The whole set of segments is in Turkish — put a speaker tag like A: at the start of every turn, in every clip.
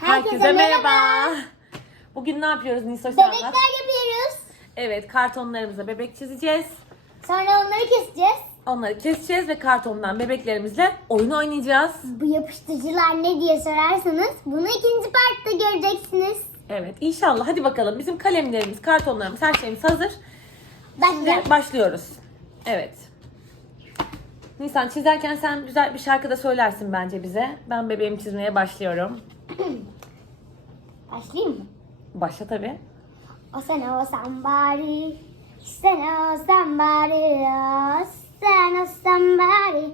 A: Herkese merhaba. Bugün ne yapıyoruz Nisoş Anlat?
B: Bebekler yapıyoruz.
A: Evet kartonlarımıza bebek çizeceğiz.
B: Sonra onları keseceğiz.
A: Onları keseceğiz ve kartondan bebeklerimizle oyun oynayacağız.
B: Bu yapıştırıcılar ne diye sorarsanız bunu ikinci partta göreceksiniz.
A: Evet inşallah hadi bakalım bizim kalemlerimiz, kartonlarımız her şeyimiz hazır.
B: Başlayalım.
A: Ve başlıyoruz. Evet. Nisan çizerken sen güzel bir şarkı da söylersin bence bize. Ben bebeğimi çizmeye başlıyorum.
B: Başlayayım mı?
A: Başla tabii.
B: O sen o somebody. Sen o somebody. O sen o somebody.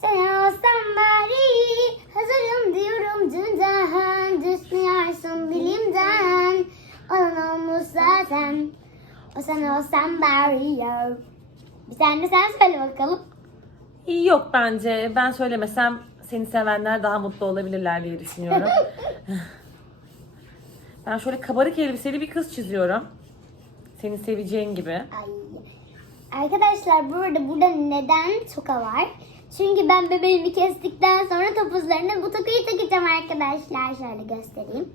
B: Sen o somebody. Hazırım diyorum dünden. Düşmüyorsun bilimden. Olan olmuş zaten. O sen o somebody. yo. Bir tane sen söyle bakalım.
A: Yok bence. Ben söylemesem seni sevenler daha mutlu olabilirler diye düşünüyorum. ben şöyle kabarık elbiseli bir kız çiziyorum. Seni seveceğin gibi.
B: Ay. Arkadaşlar burada burada neden toka var? Çünkü ben bebeğimi kestikten sonra topuzlarına bu tokayı takacağım arkadaşlar. Şöyle göstereyim.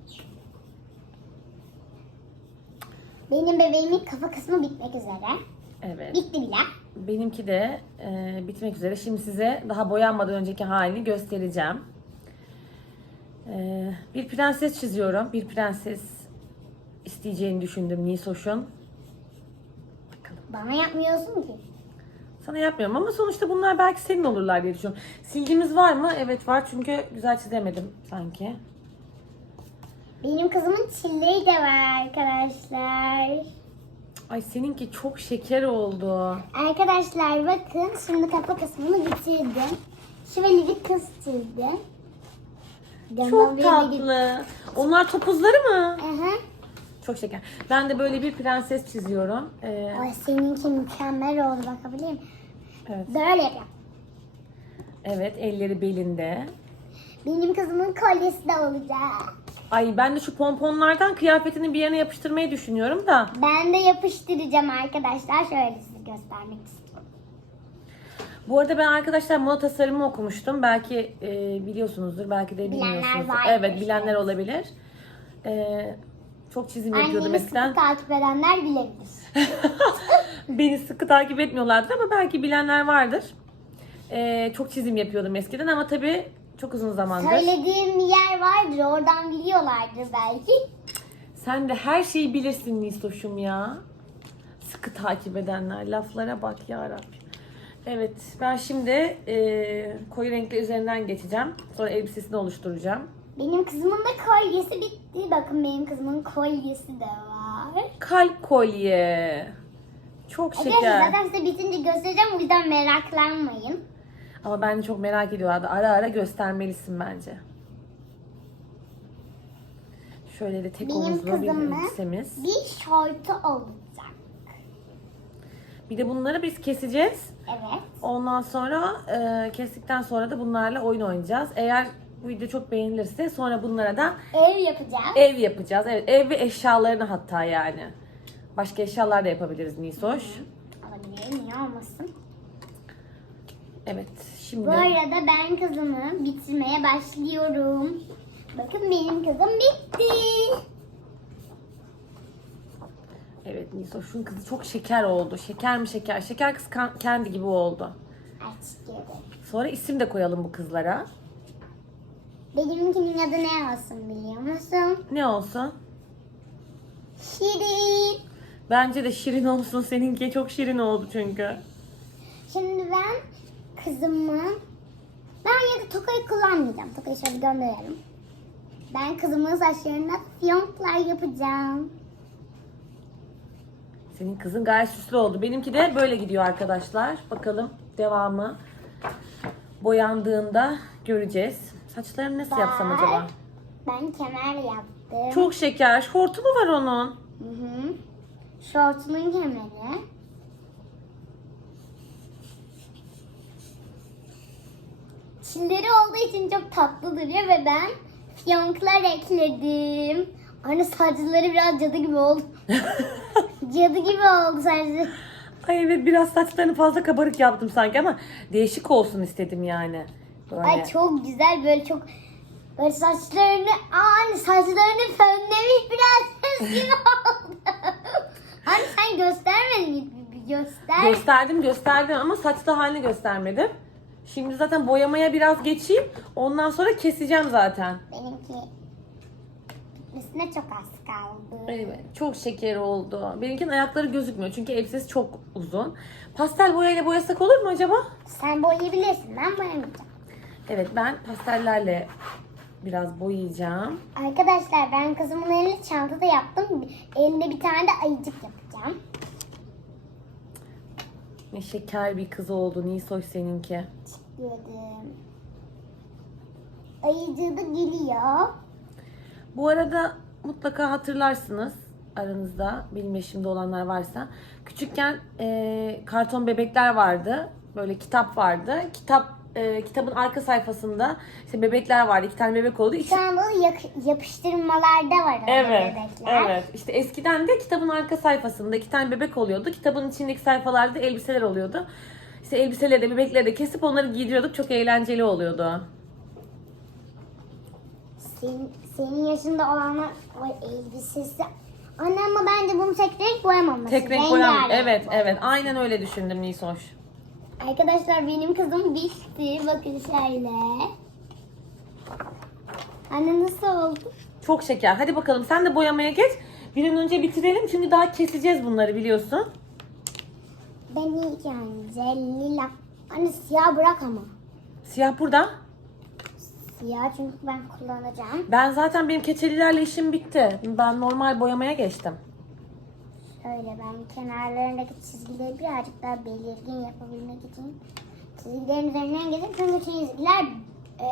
B: Benim bebeğimin kafa kısmı bitmek üzere.
A: Evet.
B: Bitti bile.
A: Benimki de e, bitmek üzere. Şimdi size daha boyanmadan önceki halini göstereceğim. E, bir prenses çiziyorum. Bir prenses isteyeceğini düşündüm Nisoş'un.
B: Bana yapmıyorsun ki.
A: Sana yapmıyorum ama sonuçta bunlar belki senin olurlar diye düşünüyorum. Silgimiz var mı? Evet var çünkü güzel çizemedim sanki.
B: Benim kızımın çilleri de var arkadaşlar.
A: Ay seninki çok şeker oldu.
B: Arkadaşlar bakın şimdi kafa kısmını bitirdim. Şöyle bir kız çizdim.
A: Çok tatlı. Onlar topuzları mı?
B: Aha.
A: Çok şeker. Ben de böyle bir prenses çiziyorum. Ee,
B: Ay seninki mükemmel oldu bakabilir miyim?
A: evet.
B: Böyle
A: evet, elleri belinde.
B: Benim kızımın kolyesi de olacak.
A: Ay ben de şu pomponlardan kıyafetini bir yerine yapıştırmayı düşünüyorum da.
B: Ben de yapıştıracağım arkadaşlar. Şöyle size göstermek istiyorum.
A: Bu arada ben arkadaşlar moda tasarımı okumuştum. Belki e, biliyorsunuzdur, belki de
B: Bilenler
A: bilmiyorsunuzdur.
B: vardır,
A: Evet, bilenler olabilir. E, çok çizim yapıyordum
B: Annemi sıkı
A: eskiden.
B: takip edenler bilebilir.
A: Beni sıkı takip etmiyorlardır ama belki bilenler vardır. E, çok çizim yapıyordum eskiden ama tabii çok uzun zamandır.
B: Söylediğim yer vardır. Oradan biliyorlardır belki.
A: Sen de her şeyi bilirsin Nisoş'um ya. Sıkı takip edenler. Laflara bak ya Rabbi. Evet ben şimdi e, koyu renkli üzerinden geçeceğim. Sonra elbisesini oluşturacağım.
B: Benim kızımın da kolyesi bitti. Bakın benim kızımın kolyesi de var.
A: Kalp kolye. Çok
B: Arkadaşlar
A: şeker.
B: zaten size bitince göstereceğim. O yüzden meraklanmayın.
A: Ama bence çok merak ediyorlardı. Ara ara göstermelisin bence. Şöyle de tek
B: Benim
A: omuzlu bir
B: kızımın
A: elbisemiz.
B: bir şortu olacak.
A: Bir de bunları biz keseceğiz.
B: Evet.
A: Ondan sonra e, kestikten sonra da bunlarla oyun oynayacağız. Eğer bu video çok beğenilirse sonra bunlara da
B: Ev yapacağız.
A: ev yapacağız. Evet ev ve eşyalarını hatta yani. Başka eşyalar da yapabiliriz Nisoş.
B: Olabilir. Niye olmasın?
A: Evet şimdi
B: Bu arada ben kızımı bitirmeye başlıyorum. Bakın benim kızım bitti.
A: evet Nisoş'un kızı çok şeker oldu. Şeker mi şeker? Şeker kız kan- kendi gibi oldu.
B: Açıyorum.
A: Sonra isim de koyalım bu kızlara.
B: Benimkinin adı ne olsun biliyor musun?
A: Ne olsun?
B: Şirin.
A: Bence de şirin olsun. Seninki çok şirin oldu çünkü.
B: Şimdi ben kızımı ben ya da tokayı kullanmayacağım. Tokayı şöyle gönderelim. Ben kızımın saçlarına fiyonklar yapacağım.
A: Senin kızın gayet süslü oldu. Benimki de böyle gidiyor arkadaşlar. Bakalım devamı boyandığında göreceğiz. Saçlarını nasıl yapsam
B: Bak,
A: acaba?
B: Ben kemer yaptım.
A: Çok şeker. Şortu mu var onun?
B: Hı hı. Şortunun kemeri. Çilleri olduğu için çok tatlı duruyor ve ben fiyonklar ekledim. Anne saçları biraz cadı gibi oldu. cadı gibi oldu saçları.
A: Ay evet biraz saçlarını fazla kabarık yaptım sanki ama değişik olsun istedim yani. Böyle.
B: Ay çok güzel böyle çok Böyle saçlarını, anne saçlarını fönlemiş prenses gibi oldu. Anne sen göstermedin mi? Göster.
A: Gösterdim gösterdim ama saçlı halini göstermedim. Şimdi zaten boyamaya biraz geçeyim. Ondan sonra keseceğim zaten.
B: Benimki bitmesine çok az kaldı.
A: Evet, çok şeker oldu. Benimkinin ayakları gözükmüyor çünkü elbisesi çok uzun. Pastel boyayla boyasak olur mu acaba?
B: Sen boyayabilirsin, ben boyamayacağım.
A: Evet, ben pastellerle biraz boyayacağım.
B: Arkadaşlar ben kızımın eline çanta da yaptım. Elinde bir tane de ayıcık yapacağım.
A: Ne şeker bir kız oldu Nisoy seninki.
B: Gördüm. Ayıcığı da geliyor.
A: Bu arada mutlaka hatırlarsınız aranızda yaşımda olanlar varsa. Küçükken e, karton bebekler vardı. Böyle kitap vardı. Kitap e, kitabın arka sayfasında işte bebekler vardı. İki tane bebek oldu. İç-
B: Şu anda da yak- yapıştırmalarda var öyle
A: Evet,
B: bebekler.
A: evet. İşte eskiden de kitabın arka sayfasında iki tane bebek oluyordu. Kitabın içindeki sayfalarda elbiseler oluyordu. İşte elbiseleri de bebekleri de kesip onları giydiriyorduk. Çok eğlenceli oluyordu.
B: Senin, senin yaşında olanlar o elbisesi. Anne ama bence bunu tek renk boyamaması.
A: Tek renk boyam.
B: Rengarenk
A: Evet,
B: boyamaması.
A: evet. Aynen öyle düşündüm Nisoş.
B: Arkadaşlar benim kızım bitti. Bakın şöyle. Anne nasıl oldu?
A: Çok şeker. Hadi bakalım sen de boyamaya geç. Bir an önce bitirelim çünkü daha keseceğiz bunları biliyorsun.
B: Ben ilk önce lila. Anne siyah bırak ama.
A: Siyah burada.
B: Siyah çünkü ben kullanacağım.
A: Ben zaten benim keçelilerle işim bitti. Ben normal boyamaya geçtim.
B: Şöyle ben kenarlarındaki çizgileri birazcık daha belirgin yapabilmek için çizgilerin üzerinden geçip çünkü çizgiler e,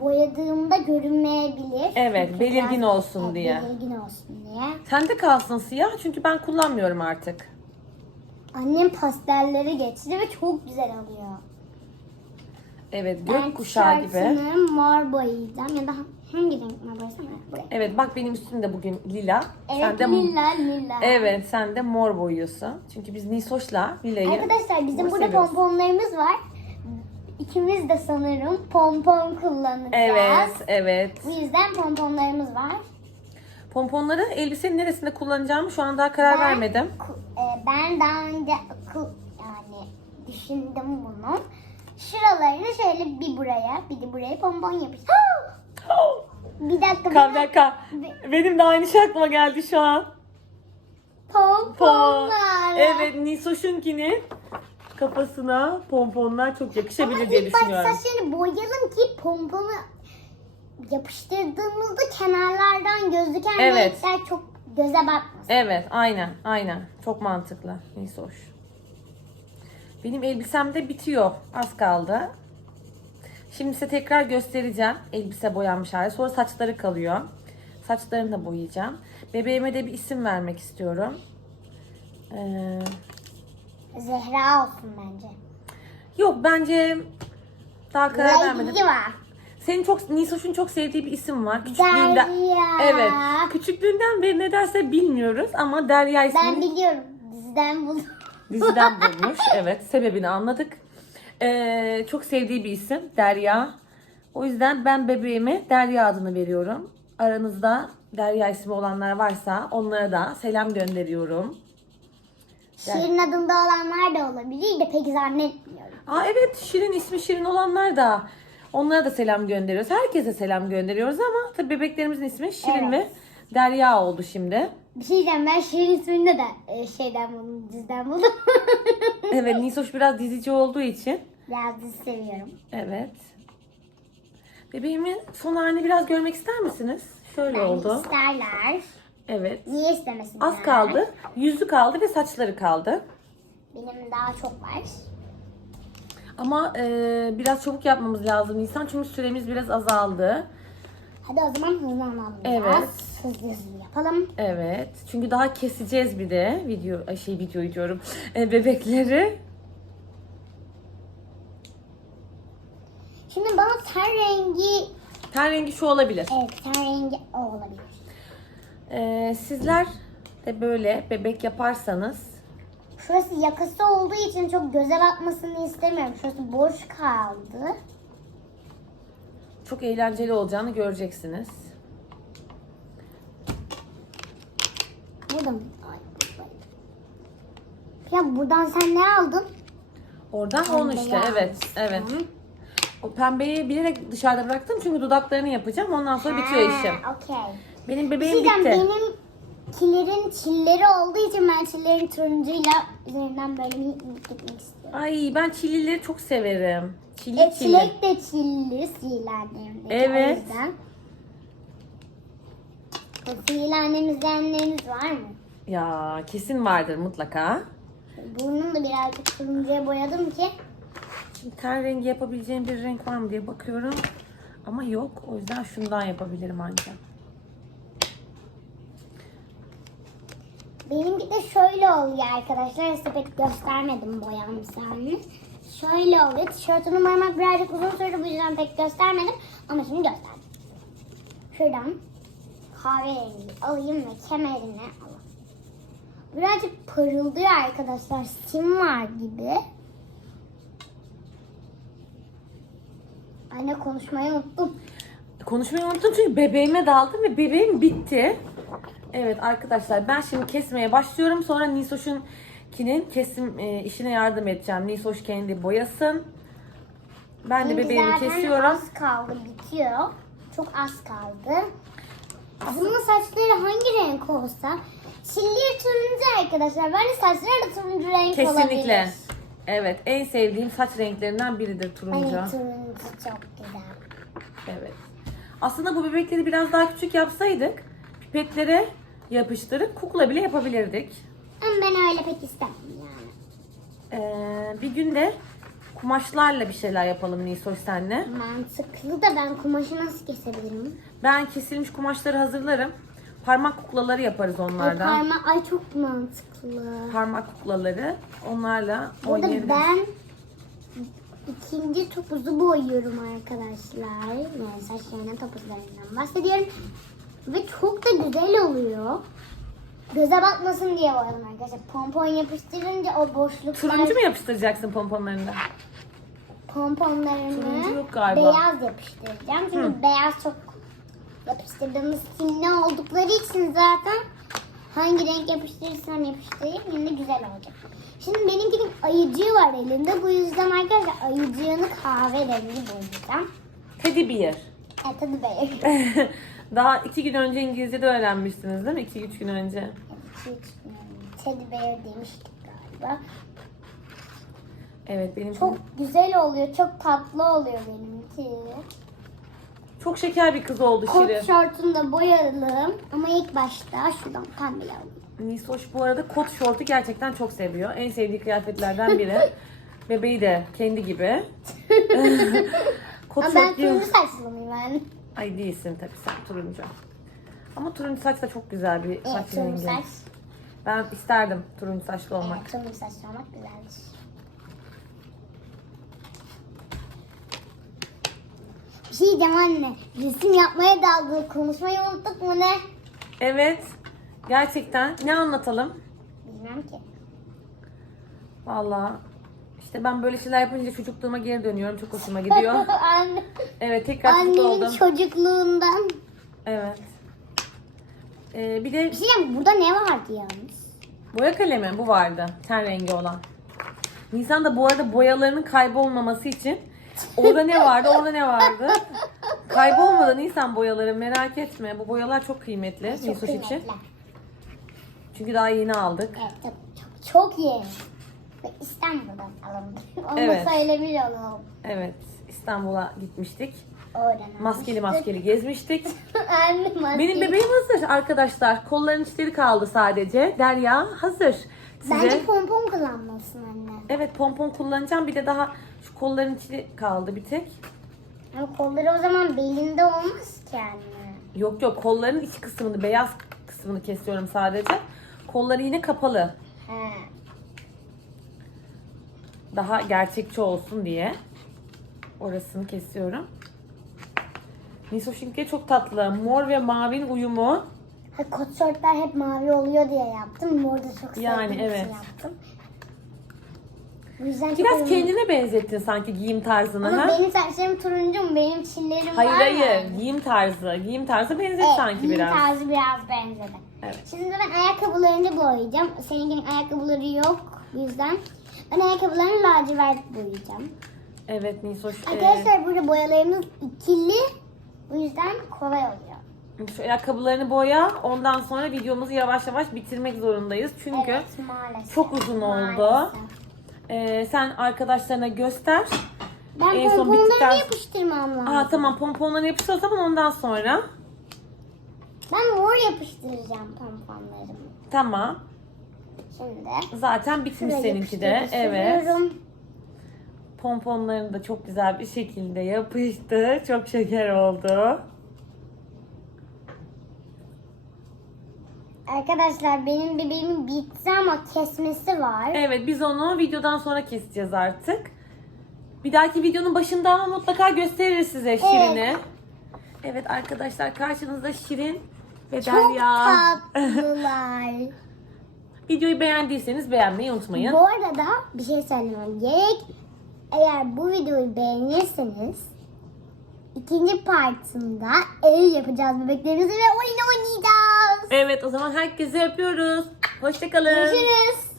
B: boyadığımda görünmeyebilir.
A: Evet,
B: Çünkü
A: belirgin
B: biraz-
A: olsun
B: evet,
A: diye.
B: Belirgin olsun diye.
A: Sende kalsın siyah çünkü ben kullanmıyorum artık.
B: Annem pastellere geçti ve çok güzel oluyor.
A: Evet
B: Ben
A: gökkuşağı gibi.
B: tişörtünü mor boyayacağım ya da hangi renk mor boyasam? Buraya.
A: Evet bak benim üstümde bugün lila.
B: Evet
A: sen de
B: lila lila.
A: Evet sen de mor boyuyorsun. Çünkü biz Nisoş'la lilayı
B: Arkadaşlar bizim burada
A: seviyoruz.
B: pomponlarımız var. İkimiz de sanırım pompon kullanacağız.
A: Evet, evet.
B: Bu yüzden pomponlarımız var.
A: Pomponları elbisenin neresinde kullanacağımı şu an daha karar
B: Ben-
A: vermedim.
B: E, ben daha önce yani düşündüm bunu. Şuralarını şöyle bir buraya, bir de buraya pompon yapacağız. Bir dakika.
A: Ka-
B: bir
A: dakika. Benim de aynı şey aklıma geldi şu an. Pon.
B: Pomponlar.
A: Evet Nisoş'unkinin kafasına pomponlar çok yakışabilir
B: Ama
A: diye
B: ilk başta
A: düşünüyorum.
B: saçlarını boyayalım ki pomponu yapıştırdığımızda kenarlardan gözüken
A: Evet.
B: renkler çok göze batmasın.
A: Evet aynen aynen. Çok mantıklı Nisoş. Benim elbisem de bitiyor. Az kaldı. Şimdi size tekrar göstereceğim. Elbise boyanmış hali. Sonra saçları kalıyor. Saçlarını da boyayacağım. Bebeğime de bir isim vermek istiyorum. Ee,
B: Zehra olsun bence.
A: yok bence daha karar vermedim.
B: Lady var.
A: Senin çok Nisoş'un çok sevdiği bir isim var. Küçüklüğünden.
B: Derya.
A: Evet. Küçüklüğünden beri ne derse bilmiyoruz ama Derya ismini
B: Ben biliyorum. Diziden buldum.
A: diziden bulmuş. Evet, sebebini anladık. Ee, çok sevdiği bir isim Derya. O yüzden ben bebeğime Derya adını veriyorum. Aranızda Derya ismi olanlar varsa onlara da selam gönderiyorum.
B: Şirin adında olanlar da olabilir de pek zannetmiyorum.
A: Aa evet Şirin ismi Şirin olanlar da onlara da selam gönderiyoruz. Herkese selam gönderiyoruz ama tabii bebeklerimizin ismi Şirin
B: Evet.
A: ve Derya oldu şimdi.
B: Bir şey diyeceğim ben Şirin ismini de e, şeyden buldum, diziden buldum.
A: Evet Nisoş biraz dizici olduğu için.
B: Biraz seviyorum.
A: Evet. Bebeğimin son halini biraz görmek ister misiniz? Şöyle
B: Yani
A: oldu.
B: isterler.
A: Evet.
B: Niye istemesinler?
A: Az kaldı. Yüzü kaldı ve saçları kaldı.
B: Benim daha çok var.
A: Ama e, biraz çabuk yapmamız lazım Nisan çünkü süremiz biraz azaldı.
B: Hadi o zaman hızlanalım
A: Evet.
B: biraz. Hızlı hızlı yapalım.
A: Evet. Çünkü daha keseceğiz bir de video ay şey videoyu diyorum. E, bebekleri.
B: Şimdi bana ten rengi,
A: Ten rengi şu olabilir.
B: evet ten rengi o olabilir.
A: E, sizler de böyle bebek yaparsanız
B: Şurası yakası olduğu için çok göze batmasını istemiyorum. Şurası boş kaldı.
A: Çok eğlenceli olacağını göreceksiniz.
B: Burada mı? Ay, Ya buradan sen ne aldın?
A: Oradan onu işte. Evet. Evet. O pembeyi bilerek dışarıda bıraktım çünkü dudaklarını yapacağım. Ondan sonra bitiyor
B: Ha,
A: işim.
B: Okey.
A: Benim
B: Bir
A: bebeğim
B: şey diyeceğim,
A: bitti.
B: benim kilerin çilleri olduğu için ben çillerin turuncuyla üzerinden böyle minik gitmek istiyorum.
A: Ay ben çillileri çok severim. Çilli
B: E,
A: çilli.
B: çilek de çilli sihirli annemdeki
A: Evet.
B: o yüzden. E, Sihirli izleyenleriniz var mı?
A: Ya kesin vardır mutlaka.
B: Burnunu da birazcık turuncuya boyadım ki
A: Şimdi ten rengi yapabileceğim bir renk var mı diye bakıyorum. Ama yok. O yüzden şundan yapabilirim ancak.
B: Benimki de şöyle oluyor arkadaşlar. Size pek göstermedim boyam misalini. Şöyle oluyor. Tişörtümü parmak birazcık uzun sürdü bu yüzden pek göstermedim. Ama şimdi gösterdim. Şuradan kahverengi alayım ve kemerine alayım. Birazcık parıldıyor arkadaşlar. Sim var gibi. Anne konuşmayı unuttum.
A: Konuşmayı unuttum çünkü bebeğime daldım ve bebeğim bitti. Evet arkadaşlar ben şimdi kesmeye başlıyorum. Sonra Nisoş'unkinin kesim e, işine yardım edeceğim. Nisoş kendi boyasın. Ben de bebeğimi
B: zaten
A: kesiyorum.
B: Az kaldı bitiyor. Çok az kaldı. Bunun saçları hangi renk olsa? Çilli turuncu arkadaşlar. Bence saçları da turuncu renk
A: Kesinlikle. Evet en sevdiğim saç renklerinden biridir turuncu.
B: Hani turuncu çok güzel.
A: Evet. Aslında bu bebekleri biraz daha küçük yapsaydık pipetlere yapıştırıp kukla bile yapabilirdik.
B: Ama ben öyle pek istemem yani.
A: Ee, bir gün de kumaşlarla bir şeyler yapalım Nisoş senle.
B: Mantıklı da ben kumaşı nasıl kesebilirim?
A: Ben kesilmiş kumaşları hazırlarım. Parmak kuklaları yaparız
B: Ay,
A: onlardan.
B: parma ay çok mantıklı.
A: Parmak kuklaları. Onlarla
B: Burada
A: oynayabiliriz.
B: ben ikinci topuzu boyuyorum arkadaşlar. Yani saçlarının topuzlarından bahsediyorum. Ve çok da güzel oluyor. Göze batmasın diye boyadım arkadaşlar. Pompon yapıştırınca o boşluklar
A: Turuncu mu yapıştıracaksın pomponlarını?
B: pomponlarını
A: Turuncu yok galiba.
B: beyaz yapıştıracağım. Çünkü beyaz çok yapıştırdığımız simli oldukları için zaten hangi renk yapıştırırsam yapıştırayım yine güzel olacak. Şimdi benimkinin ayıcığı var elinde. Bu yüzden arkadaşlar ayıcığını kahverengi boyayacağım.
A: Teddy bear.
B: Evet hadi be.
A: Daha iki gün önce İngilizce'de öğrenmiştiniz değil mi? İki üç gün önce.
B: Teddy bear demiştik galiba.
A: Evet benim
B: Çok güzel oluyor. Çok tatlı oluyor benimki.
A: Çok şeker bir kız oldu
B: Kot
A: Şirin.
B: şortunu da boyayalım. Ama ilk başta şuradan pembe alayım.
A: Nisoş bu arada kot şortu gerçekten çok seviyor. En sevdiği kıyafetlerden biri. Bebeği de kendi gibi. kot
B: Ama ben
A: şort diyor.
B: turuncu saçlı mıyım ben?
A: Ay değilsin tabii sen turuncu. Ama turuncu saç da çok güzel bir saç
B: Evet turuncu
A: rengi.
B: saç.
A: Ben isterdim turuncu saçlı olmak.
B: Evet turuncu saçlı olmak güzeldir. Bir şey diyeceğim anne. Resim yapmaya daldık. Konuşmayı unuttuk mu ne?
A: Evet. Gerçekten. Ne anlatalım?
B: Bilmem ki.
A: Vallahi işte ben böyle şeyler yapınca çocukluğuma geri dönüyorum. Çok hoşuma gidiyor.
B: Anne,
A: Evet tekrar çocuk
B: annenin
A: oldum.
B: çocukluğundan.
A: Evet. Ee, bir de
B: Bir şey diyeceğim. Burada ne vardı yalnız?
A: boya kalemi bu vardı. Ten rengi olan. Nisan da bu arada boyalarının kaybolmaması için orada ne vardı orada ne vardı. Kaybolmadı Nisan boyaları merak etme. Bu boyalar çok kıymetli
B: Çok
A: için.
B: kıymetli.
A: Çünkü daha yeni aldık.
B: Evet çok, çok, çok yeni. Ve İstanbul'dan alındı. Onu
A: Evet.
B: söylemiş olalım.
A: Evet İstanbul'a gitmiştik.
B: Oradan
A: Maskeli maskeli gezmiştik.
B: Maskeli.
A: Benim bebeğim hazır arkadaşlar. Kolların içleri kaldı sadece. Derya hazır. Size...
B: Bence pompon kullanmalısın anne.
A: Evet pompon kullanacağım. Bir de daha şu kolların içi kaldı bir tek.
B: Ama kolları o zaman belinde olmaz ki anne.
A: Yok yok kolların iç kısmını beyaz kısmını kesiyorum sadece. Kolları yine kapalı.
B: He.
A: Daha gerçekçi olsun diye. Orasını kesiyorum. Nisoşinki çok tatlı. Mor ve mavinin uyumu.
B: Ha, kot şortlar hep mavi oluyor diye yaptım. Mor da çok sevdiğim
A: Yani,
B: için
A: evet.
B: yaptım. Bu yüzden çok
A: Biraz
B: uyumlu.
A: kendine benzettin sanki giyim tarzını.
B: Ama
A: ha?
B: benim saçlarım turuncu mu? Benim çillerim
A: Hayır
B: var
A: hayır.
B: mı?
A: Giyim tarzı. Giyim tarzı benzet
B: Evet,
A: sanki
B: giyim
A: biraz.
B: tarzı biraz benzedi.
A: Evet.
B: Şimdi ben ayakkabılarını boyayacağım. Seninkinin ayakkabıları yok. Bu yüzden ben ayakkabılarını lacivert boyayacağım.
A: Evet Nisoş. e,
B: Arkadaşlar burada boyalarımız ikili. Bu yüzden kolay oluyor.
A: şu ayakkabılarını boya. Ondan sonra videomuzu yavaş yavaş bitirmek zorundayız. Çünkü
B: Evet maalesef.
A: çok uzun oldu.
B: Maalesef.
A: e, sen arkadaşlarına göster.
B: Ben
A: En son bittikten-
B: yapıştırmam lazım.
A: Aa tamam pomponlarını yapıştır o zaman ondan sonra.
B: Ben mor yapıştıracağım pomponlarımı.
A: Tamam.
B: Şimdi.
A: Zaten bitmiş
B: şuraya
A: seninki de. Evet. Pomponlarını da çok güzel bir şekilde yapıştı. Çok şeker oldu.
B: Arkadaşlar benim bebeğimin bitti ama kesmesi var.
A: Evet biz onu videodan sonra keseceğiz artık. Bir dahaki videonun başında ama mutlaka gösteririz size Şirin'i. Evet arkadaşlar karşınızda Şirin ve
B: Çok
A: Derya.
B: tatlılar.
A: Videoyu beğendiyseniz beğenmeyi unutmayın.
B: bu arada bir şey söylemem gerek. Eğer bu videoyu beğenirseniz ikinci partında ev yapacağız bebeklerimizi ve oyun oynayacağız.
A: Evet o zaman herkese öpüyoruz. Hoşçakalın.
B: Görüşürüz.